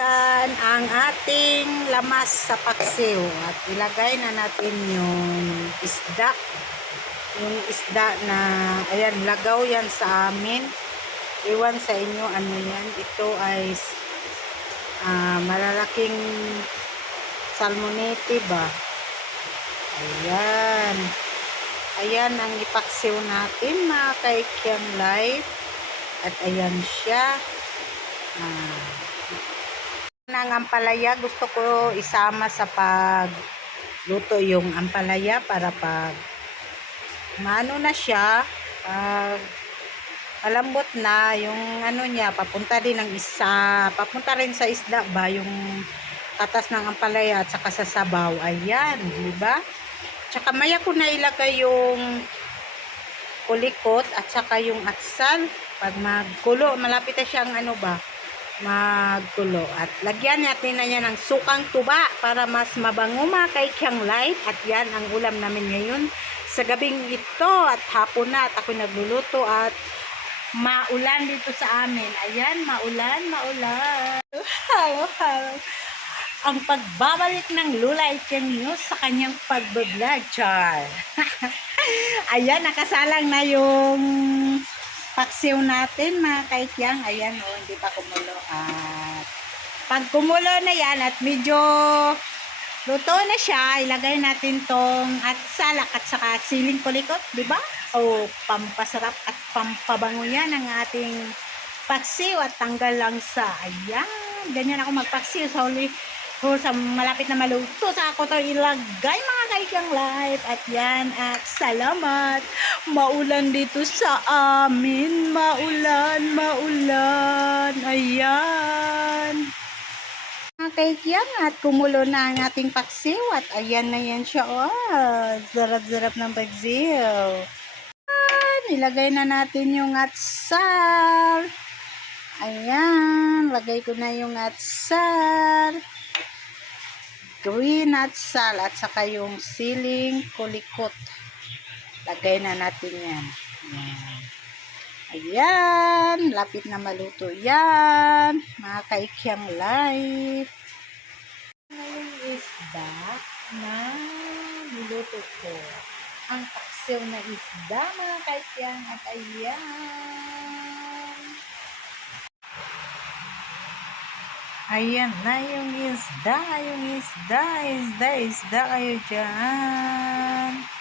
Ayan ang ating lamas sa paksiw. At ilagay na natin yung isda. Yung isda na, ayan, lagaw yan sa amin. Iwan sa inyo ano yan. Ito ay ah, malalaking salmonete ba? Ayan. Ayan ang ipaksiw natin mga kaikyang live. At ayan siya. Ah. Ng ampalaya, gusto ko isama sa pagluto yung ampalaya para pag maano na siya, pag malambot na yung ano niya, papunta din ng isa, papunta rin sa isda ba yung katas ng ampalaya at saka sa sabaw. Ayan, di ba? Tsaka maya ko na ilagay yung kulikot at saka yung atsal pag magkulo, malapit na siyang ano ba, magkulo. At lagyan natin na yan ng sukang tuba para mas mabango mga kaikyang light. At yan ang ulam namin ngayon sa gabing ito at hapon na at ako nagluluto at maulan dito sa amin. Ayan, maulan, maulan. Ang pagbabalik ng Lula Item News sa kanyang pagbablog, Char. Ayan, nakasalang na yung paksiw natin, mga kaikyang. Ayan, oh, hindi pa kumulo. At pag kumulo na yan at medyo luto na siya, ilagay natin tong at salak at saka siling kulikot, di ba? O pampasarap at pampabango yan ang ating paksiw at tanggal lang sa ayan. Ganyan ako magpaksiw sa huli o sa malapit na maluto sa ako to ilagay mga kaikang live at yan at salamat maulan dito sa amin. Maulan maulan. Ayan. Mga kaikyang at kumulo na ang ating paksiw at ayan na yan siya oh. Zarap-zarap ng paksiw. Ayan, ilagay na natin yung atsal ayan lagay ko na yung atsal green atsal at saka yung siling kulikot lagay na natin yan ayan Ayan, lapit na maluto yan. Mga kaikyang life. Ngayon isda na niluto ko. Ang paksiw na isda, mga kaikyang. At ayan. Ayan na yung isda, yung isda, isda, isda kayo dyan.